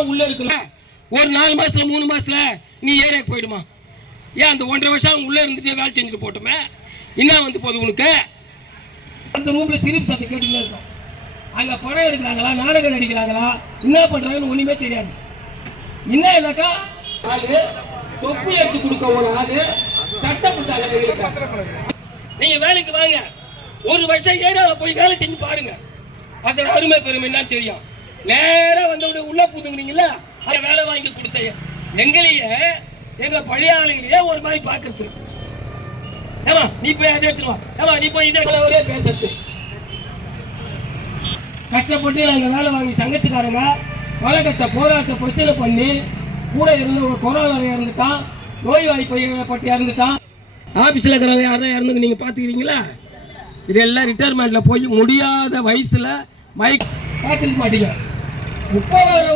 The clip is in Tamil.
தான் உள்ள இருக்கணும் ஒரு நாலு மாசத்துல மூணு மாசத்துல நீ ஏரியாக்கு போயிடுமா? ஏன் அந்த ஒன்றரை வருஷம் அவங்க உள்ள இருந்துட்டு வேலை செஞ்சுட்டு போட்டுமே? என்ன வந்து போகுது உனக்கு? அந்த ரூம்ல சிரிப்பு சத்தம் கேட்டுக்கிட்டே இருக்கும். அங்க படம் எடுக்கிறாங்களா நாடகம் நடிக்கிறாங்களா என்ன பண்றாங்கன்னு ஒண்ணுமே தெரியாது. என்ன இல்லக்கா ஆளு தொப்பி எடுத்து கொடுக்க ஒரு ஆளு சட்டம் கொடுத்தாங்க நீங்க வேலைக்கு வாங்க. ஒரு வருஷம் ஏரியாவில் போய் வேலை செஞ்சு பாருங்க. அதோட அருமை பெருமை என்னன்னு தெரியும். நேரா வந்து அப்படியே உள்ள புதுங்குறீங்களா அதை வேலை வாங்கி கொடுத்த எங்களையே எங்க பழைய ஆளுங்களையே ஒரு மாதிரி பாக்குறது ஏமா நீ போய் அதை எடுத்துட்டு ஏமா நீ போய் இதே ஒரே பேசுறது. கஷ்டப்பட்டு நாங்கள் வேலை வாங்கி சங்கத்துக்காரங்க வழக்கத்தை போராட்ட பிரச்சனை பண்ணி கூட இருந்த ஒரு கொரோனா இறந்துட்டான் நோய் வாய்ப்பட்டு இறந்துட்டான் ஆபீஸ்ல இருக்கிறவங்க யாரும் இறந்து நீங்க பாத்துக்கிறீங்களா இதெல்லாம் ரிட்டையர்மெண்ட்ல போய் முடியாத வயசுல மைக் பார்த்துருக்க மாட்டீங்க. ముప్పై వేల